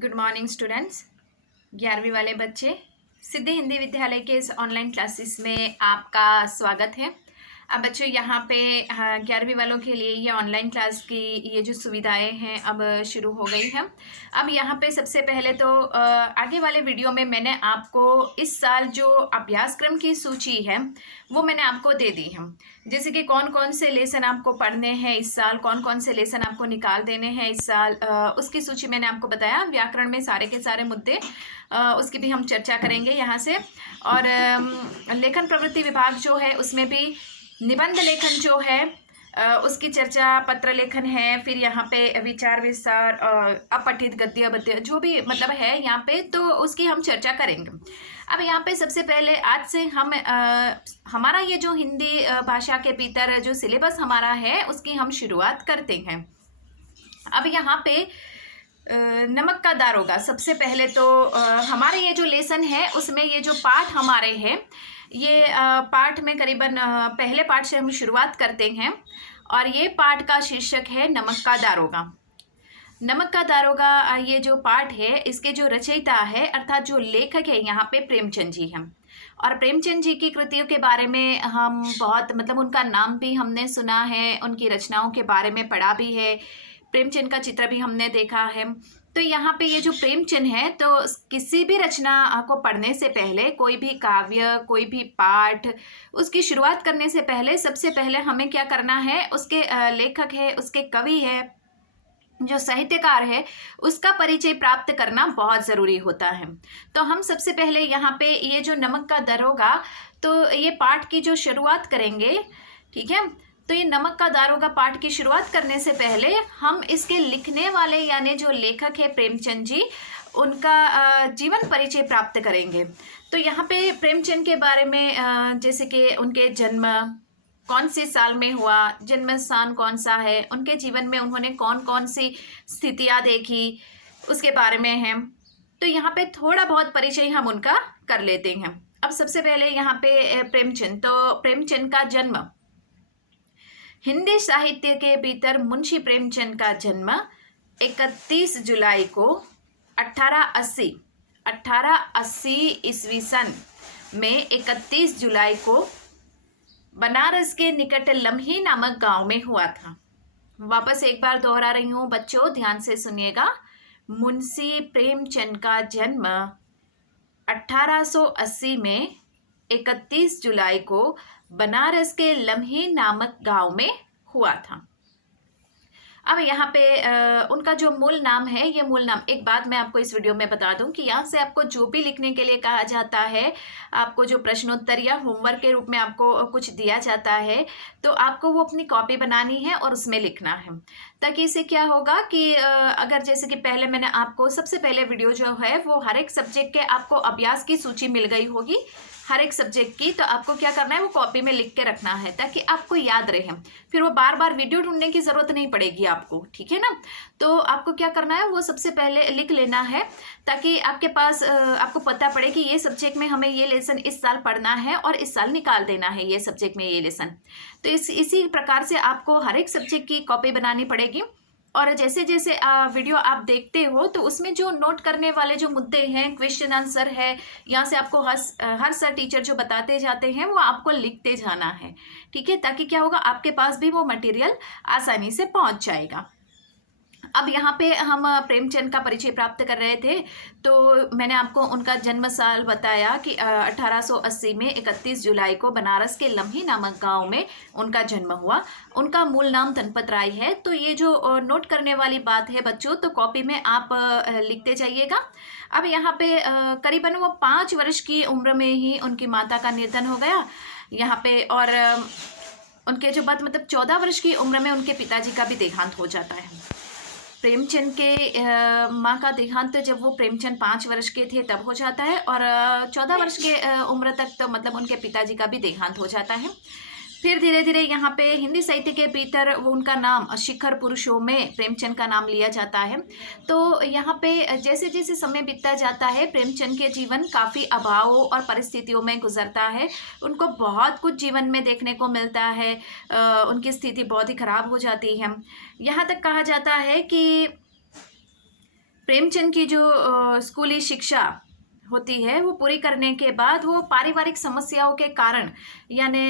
Good morning students. 11वीं वाले बच्चे, सिद्धि हिंदी विद्यालय के इस ऑनलाइन क्लासेस में आपका स्वागत है। अब बच्चों यहाँ पे 11वीं वालों के लिए ये ऑनलाइन क्लास की ये जो सुविधाएं हैं अब शुरू हो गई हैं। अब यहाँ पे सबसे पहले तो आगे वाले वीडियो में मैंने आपको इस साल जो अभ्यासक्रम की सूची है वो मैंने आपको दे दी है। जैसे कि कौन कौन से लेसन आपको पढ़ने हैं इस साल, कौन कौन से लेसन आपको निकाल देने हैं इस साल, उसकी सूची मैंने आपको बताया। व्याकरण में सारे के सारे मुद्दे उसकी भी हम चर्चा करेंगे यहाँ से। और लेखन प्रवृत्ति विभाग जो है उसमें भी निबंध लेखन जो है उसकी चर्चा, पत्र लेखन है, फिर यहाँ पे विचार विस्तार, अपठित गद्य पद्य जो भी मतलब है यहाँ पे, तो उसकी हम चर्चा करेंगे। अब यहाँ पे सबसे पहले आज से हम हमारा ये जो हिंदी भाषा के भीतर जो सिलेबस हमारा है उसकी हम शुरुआत करते हैं। अब यहाँ पे नमक का दारोगा, सबसे पहले तो हमारे ये जो लेसन है उसमें ये जो पाठ हमारे हैं ये पाठ में करीबन पहले पाठ से हम शुरुआत करते हैं और ये पाठ का शीर्षक है नमक का दारोगा। नमक का दारोगा ये जो पाठ है इसके जो रचयिता है अर्थात जो लेखक है यहाँ पे प्रेमचंद जी हैं। और प्रेमचंद जी की कृतियों के बारे में हम बहुत मतलब उनका नाम भी हमने सुना है, उनकी रचनाओं के बारे में पढ़ा भी है, प्रेमचंद का चित्र भी हमने देखा है। तो यहाँ पे ये जो प्रेमचंद है तो किसी भी रचना को पढ़ने से पहले, कोई भी काव्य, कोई भी पाठ, उसकी शुरुआत करने से पहले सबसे पहले हमें क्या करना है, उसके लेखक है, उसके कवि है, जो साहित्यकार है, उसका परिचय प्राप्त करना बहुत ज़रूरी होता है। तो हम सबसे पहले यहाँ पे ये जो नमक का दारोगा, तो ये पाठ की जो शुरुआत करेंगे, ठीक है। तो ये नमक का दारोगा पाठ की शुरुआत करने से पहले हम इसके लिखने वाले यानी जो लेखक है प्रेमचंद जी, उनका जीवन परिचय प्राप्त करेंगे। तो यहाँ पे प्रेमचंद के बारे में जैसे कि उनके जन्म कौन से साल में हुआ, जन्म स्थान कौन सा है, उनके जीवन में उन्होंने कौन कौन सी स्थितियाँ देखी, उसके बारे में है। तो यहाँ पे थोड़ा बहुत परिचय हम उनका कर लेते हैं। अब सबसे पहले यहाँ पे प्रेमचंद, तो प्रेमचंद का जन्म, हिंदी साहित्य के भीतर मुंशी प्रेमचंद का जन्म 31 जुलाई को 1880 ईस्वी सन में 31 जुलाई को बनारस के निकट लम्ही नामक गांव में हुआ था। वापस एक बार दोहरा रही हूँ बच्चों, ध्यान से सुनिएगा। मुंशी प्रेमचंद का जन्म 1880 में 31 जुलाई को बनारस के लम्ही नामक गांव में हुआ था। अब यहाँ पे उनका जो मूल नाम है, ये मूल नाम एक बात मैं आपको इस वीडियो में बता दूं कि यहाँ से आपको जो भी लिखने के लिए कहा जाता है, आपको जो प्रश्नोत्तर या होमवर्क के रूप में आपको कुछ दिया जाता है, तो आपको वो अपनी कॉपी बनानी है और उसमें लिखना है। ताकि इससे क्या होगा कि अगर जैसे कि पहले मैंने आपको सबसे पहले वीडियो जो है वो हर एक सब्जेक्ट के आपको अभ्यास की सूची मिल गई होगी हर एक सब्जेक्ट की, तो आपको क्या करना है वो कॉपी में लिख के रखना है ताकि आपको याद रहे। फिर वो बार बार वीडियो ढूंढने की ज़रूरत नहीं पड़ेगी आपको, ठीक है ना। तो आपको क्या करना है वो सबसे पहले लिख लेना है ताकि आपके पास आपको पता पड़े कि ये सब्जेक्ट में हमें ये लेसन इस साल पढ़ना है और इस साल निकाल देना है ये सब्जेक्ट में ये लेसन। तो इसी प्रकार से आपको हर एक सब्जेक्ट की कॉपी बनानी पड़ेगी। और जैसे जैसे वीडियो आप देखते हो तो उसमें जो नोट करने वाले जो मुद्दे हैं, क्वेश्चन आंसर है, यहाँ से आपको हर सर टीचर जो बताते जाते हैं वो आपको लिखते जाना है, ठीक है। ताकि क्या होगा, आपके पास भी वो मटेरियल आसानी से पहुँच जाएगा। अब यहाँ पे हम प्रेमचंद का परिचय प्राप्त कर रहे थे, तो मैंने आपको उनका जन्म साल बताया कि 1880 में 31 जुलाई को बनारस के लम्ही नामक गांव में उनका जन्म हुआ। उनका मूल नाम तनपत राय है। तो ये जो नोट करने वाली बात है बच्चों, तो कॉपी में आप लिखते जाइएगा। अब यहाँ पे करीबन वो 5 वर्ष की उम्र में ही उनकी माता का निधन हो गया यहाँ पे, और उनके जो बाद मतलब 14 वर्ष की उम्र में उनके पिताजी का भी देहांत हो जाता है। प्रेमचंद के माँ का देहांत जब वो प्रेमचंद 5 वर्ष के थे तब हो जाता है, और 14 वर्ष के उम्र तक तो मतलब उनके पिताजी का भी देहांत हो जाता है। फिर धीरे धीरे यहाँ पे हिंदी साहित्य के भीतर वो उनका नाम शिखर पुरुषों में प्रेमचंद का नाम लिया जाता है। तो यहाँ पे जैसे जैसे समय बीतता जाता है प्रेमचंद के जीवन काफ़ी अभावों और परिस्थितियों में गुजरता है। उनको बहुत कुछ जीवन में देखने को मिलता है, उनकी स्थिति बहुत ही खराब हो जाती है। यहाँ तक कहा जाता है कि प्रेमचंद की जो स्कूली शिक्षा होती है वो पूरी करने के बाद वो पारिवारिक समस्याओं के कारण यानी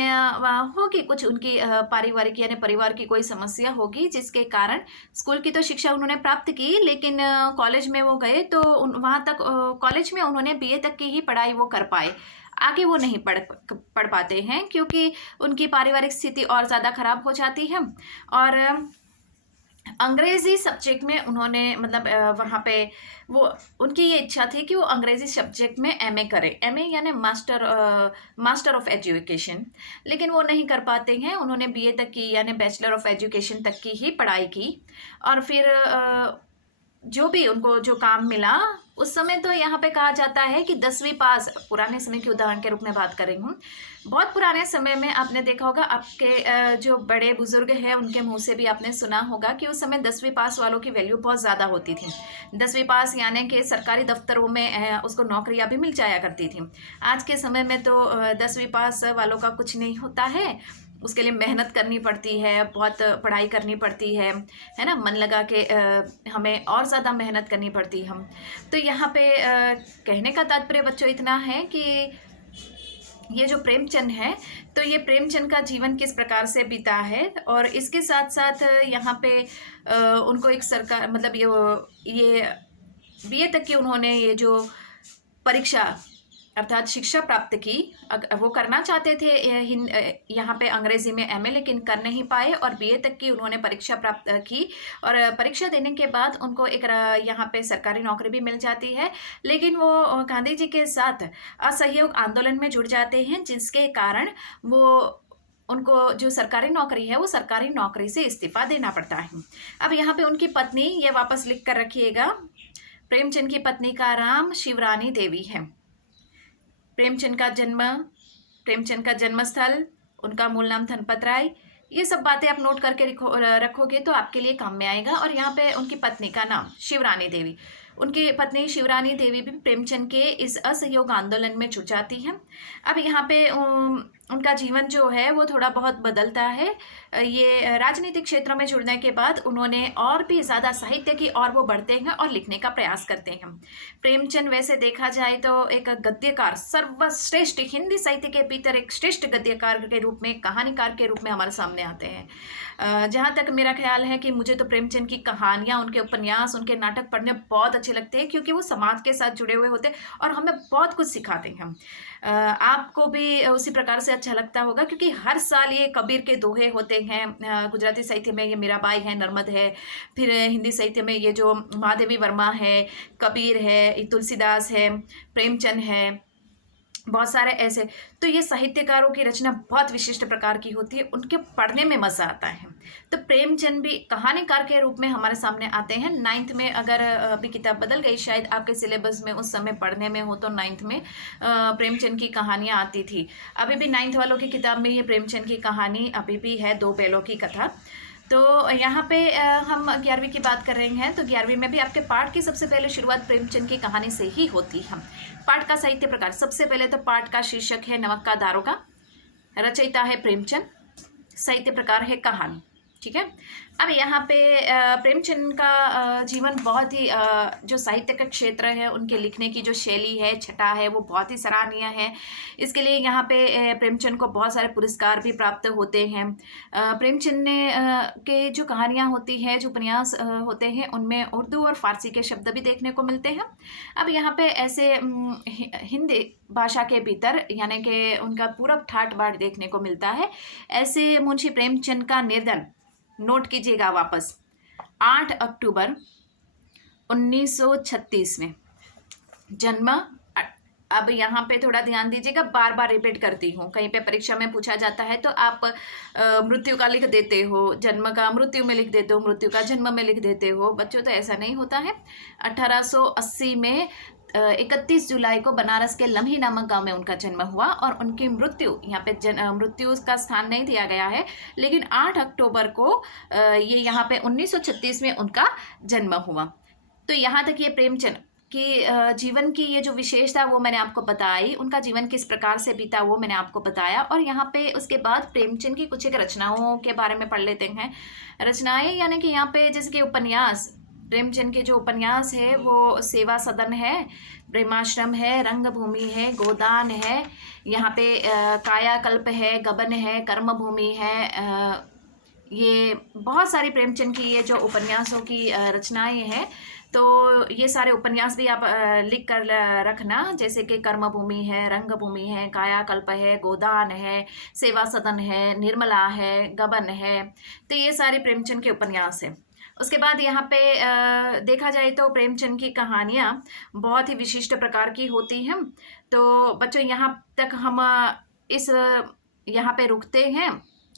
होगी कुछ उनकी पारिवारिक यानी परिवार की कोई समस्या होगी जिसके कारण स्कूल की तो शिक्षा उन्होंने प्राप्त की, लेकिन कॉलेज में वो गए तो वहाँ तक कॉलेज में उन्होंने बीए तक की ही पढ़ाई वो कर पाए, आगे वो नहीं पढ़ पाते हैं क्योंकि उनकी पारिवारिक स्थिति और ज़्यादा खराब हो जाती है। और अंग्रेज़ी सब्जेक्ट में उन्होंने मतलब वहाँ पे वो उनकी ये इच्छा थी कि वो अंग्रेज़ी सब्जेक्ट में एमए करें, एमए यानी मास्टर ऑफ एजुकेशन, लेकिन वो नहीं कर पाते हैं। उन्होंने बीए तक की यानी बैचलर ऑफ एजुकेशन तक की ही पढ़ाई की और फिर जो भी उनको जो काम मिला उस समय तो यहाँ पे कहा जाता है कि 10वीं पास, पुराने समय के उदाहरण के रूप में बात कर रही हूँ, बहुत पुराने समय में आपने देखा होगा, आपके जो बड़े बुजुर्ग हैं उनके मुंह से भी आपने सुना होगा कि उस समय 10वीं पास वालों की वैल्यू बहुत ज़्यादा होती थी। 10वीं पास यानी कि सरकारी दफ्तरों में उसको नौकरियाँ भी मिल जाया करती थी। आज के समय में तो 10वीं पास वालों का कुछ नहीं होता है, उसके लिए मेहनत करनी पड़ती है, बहुत पढ़ाई करनी पड़ती है ना, मन लगा के हमें और ज़्यादा मेहनत करनी पड़ती हम। तो यहाँ पे कहने का तात्पर्य बच्चों इतना है कि ये जो प्रेमचंद है तो ये प्रेमचंद का जीवन किस प्रकार से बीता है और इसके साथ साथ यहाँ पे उनको एक सरकार मतलब ये बीए तक की उन्होंने ये जो परीक्षा अर्थात शिक्षा प्राप्त की, वो करना चाहते थे यहाँ पे अंग्रेजी में एमए, लेकिन कर नहीं पाए और बीए तक की उन्होंने परीक्षा प्राप्त की और परीक्षा देने के बाद उनको एक यहाँ पे सरकारी नौकरी भी मिल जाती है, लेकिन वो गांधी जी के साथ असहयोग आंदोलन में जुड़ जाते हैं जिसके कारण वो उनको जो सरकारी नौकरी है वो सरकारी नौकरी से इस्तीफा देना पड़ता है। अब यहाँ पे उनकी पत्नी, ये वापस लिख कर रखिएगा, प्रेमचंद की पत्नी का नाम शिवरानी देवी है। प्रेमचंद का जन्म स्थल, उनका मूल नाम धनपत राय, ये सब बातें आप नोट करके रखोगे तो आपके लिए काम में आएगा। और यहाँ पे उनकी पत्नी का नाम शिवरानी देवी, उनकी पत्नी शिवरानी देवी भी प्रेमचंद के इस असहयोग आंदोलन में जुट जाती है। अब यहाँ पे उनका जीवन जो है वो थोड़ा बहुत बदलता है। ये राजनीतिक क्षेत्र में जुड़ने के बाद उन्होंने और भी ज़्यादा साहित्य की और वो बढ़ते हैं और लिखने का प्रयास करते हैं। प्रेमचंद वैसे देखा जाए तो एक गद्यकार, सर्वश्रेष्ठ हिंदी साहित्य के भीतर एक श्रेष्ठ गद्यकार के रूप में, कहानीकार के रूप में हमारे सामने आते हैं। जहाँ तक मेरा ख्याल है कि मुझे तो प्रेमचंद की कहानियाँ, उनके उपन्यास, उनके नाटक पढ़ने बहुत अच्छे लगते हैं क्योंकि वो समाज के साथ जुड़े हुए होते हैं और हमें बहुत कुछ सिखाते हैं। आपको भी उसी प्रकार से अच्छा लगता होगा क्योंकि हर साल ये कबीर के दोहे होते हैं। गुजराती साहित्य में ये मीराबाई है, नर्मद है, फिर हिंदी साहित्य में ये जो महादेवी वर्मा है, कबीर है, तुलसीदास है, प्रेमचंद है, बहुत सारे ऐसे। तो ये साहित्यकारों की रचना बहुत विशिष्ट प्रकार की होती है, उनके पढ़ने में मज़ा आता है। तो प्रेमचंद भी कहानीकार के रूप में हमारे सामने आते हैं। 9th में, अगर अभी किताब बदल गई शायद आपके सिलेबस में उस समय पढ़ने में हो, तो 9th में प्रेमचंद की कहानियाँ आती थी। अभी भी 9th वालों की किताब में ये प्रेमचंद की कहानी अभी भी है, 2 बैलों की कथा। तो यहाँ पे हम 11वीं की बात कर रहे हैं, तो 11वीं में भी आपके पाठ की सबसे पहले शुरुआत प्रेमचंद की कहानी से ही होती है। पाठ का साहित्य प्रकार, सबसे पहले तो पाठ का शीर्षक है नमक का दारोगा, रचयिता है प्रेमचंद, साहित्य प्रकार है कहानी। ठीक है। अब यहाँ पे प्रेमचंद का जीवन बहुत ही जो साहित्य का क्षेत्र है, उनके लिखने की जो शैली है, छटा है, वो बहुत ही सराहनीय है। इसके लिए यहाँ पे प्रेमचंद को बहुत सारे पुरस्कार भी प्राप्त होते हैं। प्रेमचंद ने के जो कहानियाँ होती हैं, जो उपन्यास होते हैं, उनमें उर्दू और फारसी के शब्द भी देखने को मिलते हैं। अब यहाँ पे ऐसे हिंदी भाषा के भीतर यानी कि उनका पूरा ठाट बाट देखने को मिलता है। ऐसे मुंशी प्रेमचंद का निर्धन, नोट कीजिएगा वापस, 8 अक्टूबर 1936 में जन्म। अब यहाँ पे थोड़ा ध्यान दीजिएगा, बार बार रिपीट करती हूँ, कहीं पे परीक्षा में पूछा जाता है तो आप मृत्यु का लिख देते हो, जन्म का मृत्यु में लिख देते हो, मृत्यु का जन्म में लिख देते हो। बच्चों तो ऐसा नहीं होता है। 1880 में 31 जुलाई को बनारस के लम्ही नामक गांव में उनका जन्म हुआ और उनकी मृत्यु, यहाँ पे मृत्यु का स्थान नहीं दिया गया है, लेकिन 8 अक्टूबर को ये यहाँ पे 1936 में उनका जन्म हुआ। तो यहाँ तक ये प्रेमचंद कि जीवन की ये जो विशेषता वो मैंने आपको बताई, उनका जीवन किस प्रकार से बीता वो मैंने आपको बताया। और यहाँ पे उसके बाद प्रेमचंद की कुछ एक रचनाओं के बारे में पढ़ लेते हैं। रचनाएं यानी कि यहाँ पे जैसे कि उपन्यास, प्रेमचंद के जो उपन्यास है वो सेवा सदन है, प्रेमाश्रम है, रंगभूमि है, गोदान है, यहाँ पे कायाकल्प है, गबन है, कर्मभूमि है। ये बहुत सारी प्रेमचंद की ये जो उपन्यासों की रचनाएं हैं, तो ये सारे उपन्यास भी आप लिख कर रखना, जैसे कि कर्मभूमि है, रंगभूमि है, कायाकल्प है, गोदान है, सेवा सदन है, निर्मला है, गबन है। तो ये सारे प्रेमचंद के उपन्यास हैं। उसके बाद यहाँ पे देखा जाए तो प्रेमचंद की कहानियाँ बहुत ही विशिष्ट प्रकार की होती हैं। तो बच्चों यहाँ तक हम इस यहाँ पे रुकते हैं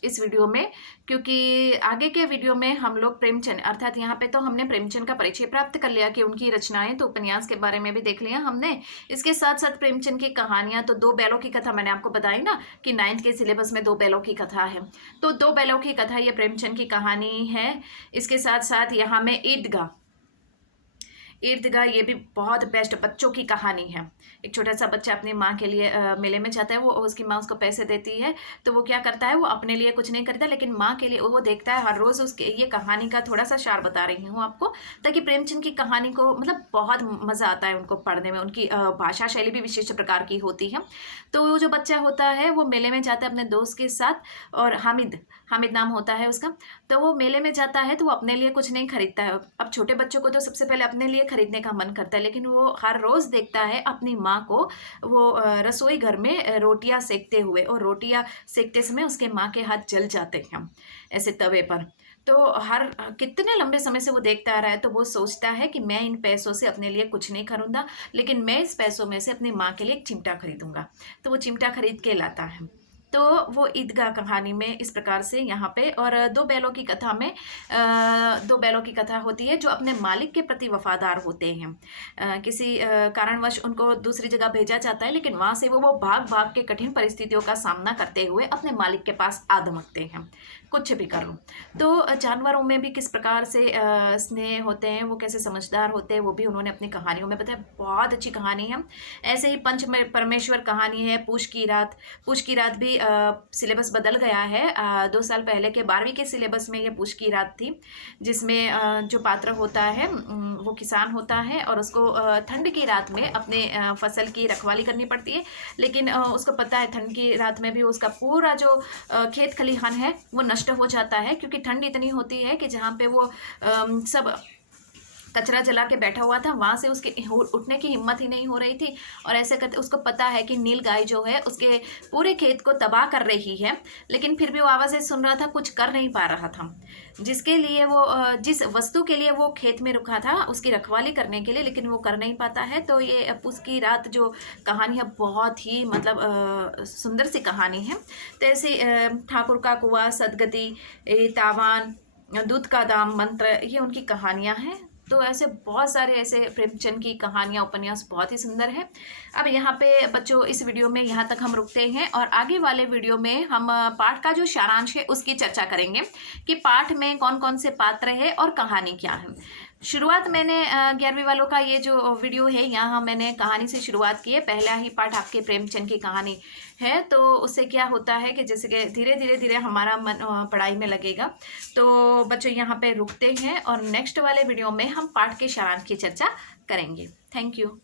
इस वीडियो में, क्योंकि आगे के वीडियो में हम लोग प्रेमचंद अर्थात यहाँ पे तो हमने प्रेमचंद का परिचय प्राप्त कर लिया कि उनकी रचनाएं, तो उपन्यास के बारे में भी देख लिया हमने। इसके साथ साथ प्रेमचंद की कहानियां, तो 2 बैलों की कथा मैंने आपको बताई ना कि 9th के सिलेबस में 2 बैलों की कथा है, तो 2 बैलों की कथा ये प्रेमचंद की कहानी है। इसके साथ साथ यहाँ में ईदगाह ये भी बहुत बेस्ट बच्चों की कहानी है। एक छोटा सा बच्चा अपनी माँ के लिए मेले में जाता है, वो उसकी माँ उसको पैसे देती है, तो वो क्या करता है, वो अपने लिए कुछ नहीं करता लेकिन माँ के लिए वो देखता है हर रोज़ उसके। ये कहानी का थोड़ा सा सार बता रही हूँ आपको, ताकि प्रेमचंद की कहानी को मतलब बहुत मज़ा आता है उनको पढ़ने में। उनकी भाषा शैली भी विशिष्ट प्रकार की होती है। तो वो जो बच्चा होता है वो मेले में जाता है अपने दोस्त के साथ, और हामिद नाम होता है उसका। तो वो मेले में जाता है तो वो अपने लिए कुछ नहीं खरीदता है। अब छोटे बच्चों को तो सबसे पहले अपने लिए खरीदने का मन करता है, लेकिन वो हर रोज़ देखता है अपनी माँ को वो रसोई घर में रोटियां सेकते हुए, और रोटियां सेकते समय उसके माँ के हाथ जल जाते हैं ऐसे तवे पर। तो हर कितने लंबे समय से वो देखता आ रहा है, तो वो सोचता है कि मैं इन पैसों से अपने लिए कुछ नहीं खरीदूंगा, लेकिन मैं इस पैसों में से अपनी माँ के लिए एक चिमटा खरीदूंगा। तो वो चिमटा खरीद के लाता है। तो वो ईदगाह कहानी में इस प्रकार से यहाँ पे, और 2 बैलों की कथा में 2 बैलों की कथा होती है जो अपने मालिक के प्रति वफादार होते हैं। किसी कारणवश उनको दूसरी जगह भेजा जाता है, लेकिन वहाँ से वो भाग भाग के कठिन परिस्थितियों का सामना करते हुए अपने मालिक के पास आ धमकते हैं, कुछ भी कर लो। तो जानवरों में भी किस प्रकार से स्नेह होते हैं, वो कैसे समझदार होते हैं, वो भी उन्होंने अपनी कहानियों में बताया। बहुत अच्छी कहानी है। ऐसे ही पंच परमेश्वर कहानी है, पूछ की रात भी सिलेबस बदल गया है। 2 साल पहले के 12वीं के सिलेबस में ये पूछ की रात थी, जिसमें जो पात्र होता है वो किसान होता है, और उसको ठंड की रात में अपने फसल की रखवाली करनी पड़ती है। लेकिन उसको पता है ठंड की रात में भी उसका पूरा जो खेत खलिहान है वो नष्ट हो जाता है, क्योंकि ठंड इतनी होती है कि जहाँ पे वो सब कचरा जला के बैठा हुआ था, वहाँ से उसके उठने की हिम्मत ही नहीं हो रही थी। और ऐसे करते उसको पता है कि नील गाय जो है उसके पूरे खेत को तबाह कर रही है, लेकिन फिर भी वो आवाज़ें सुन रहा था, कुछ कर नहीं पा रहा था। जिसके लिए वो जिस वस्तु के लिए वो खेत में रुका था उसकी रखवाली करने के लिए, लेकिन वो कर नहीं पाता है। तो ये उसकी रात जो कहानी है बहुत ही मतलब सुंदर सी कहानी है। तो ऐसे ठाकुर का कुआं, सदगति, तावान, दूध का दाम, मंत्र, ये उनकी कहानियाँ हैं। तो ऐसे बहुत सारे ऐसे प्रेमचंद की कहानियाँ, उपन्यास बहुत ही सुंदर है। अब यहाँ पे बच्चों इस वीडियो में यहाँ तक हम रुकते हैं, और आगे वाले वीडियो में हम पाठ का जो सारांश है उसकी चर्चा करेंगे कि पाठ में कौन कौन से पात्र है और कहानी क्या है। शुरुआत मैंने 11वीं वालों का ये जो वीडियो है यहाँ मैंने कहानी से शुरुआत की है। पहला ही पाठ आपके प्रेमचंद की कहानी है, तो उससे क्या होता है कि जैसे कि धीरे धीरे हमारा मन पढ़ाई में लगेगा। तो बच्चों यहाँ पे रुकते हैं, और नेक्स्ट वाले वीडियो में हम पाठ के सारांश की चर्चा करेंगे। Thank you.